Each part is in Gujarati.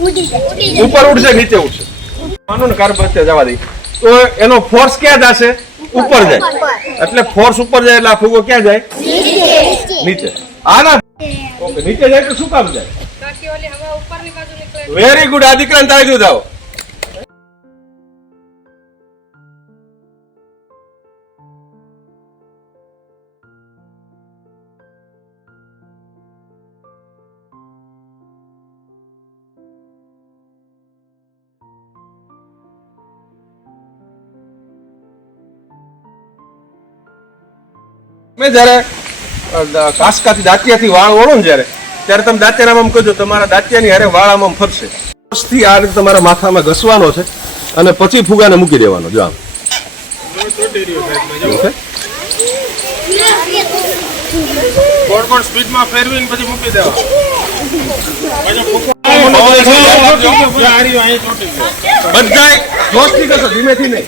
ઉપર ઉડશે નીચે ઉડશે માનો ને કાર વચ્ચે જવા દઈ તો એનો ફોર્સ ક્યાં જશે ઉપર જાય એટલે ફોર્સ ઉપર જાય એટલે આ ફુગ્ગો ક્યાં જાય નીચે આના ઓકે નીચે જાય તો શું કામ જાય વેરી ગુડ આ દીકરાને તાળી દો મેં જયારે કાસકાથી દાંતિયાથી વાળ ઓળો ને ત્યારે તમે દાંતિયાને આમ કહેજો તમારા દાંતિયાની હારે વાળ આમ ફરશે થી આ રીતે તમારા માથામાં ઘસવાનો છે અને પછી ફુગાને મૂકી દેવાનો જો આમ સ્પીડમાં ફેરવીને પછી મૂકી દેવા બધા જોશથી કરશો ધીમેથી નહીં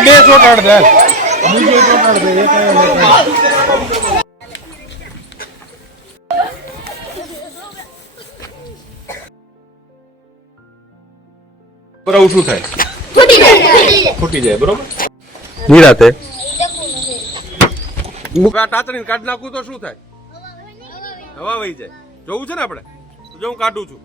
બે ચોટાડ દે બીજો ચોટાડ દે બરાબર શું થાય ફૂટી જાય બરોબર નિરાતે મુકા ટાચણી કાઢ નાખું તો શું થાય હવા વહી જાય જોવું છે ને આપણે જો હું કાઢું છું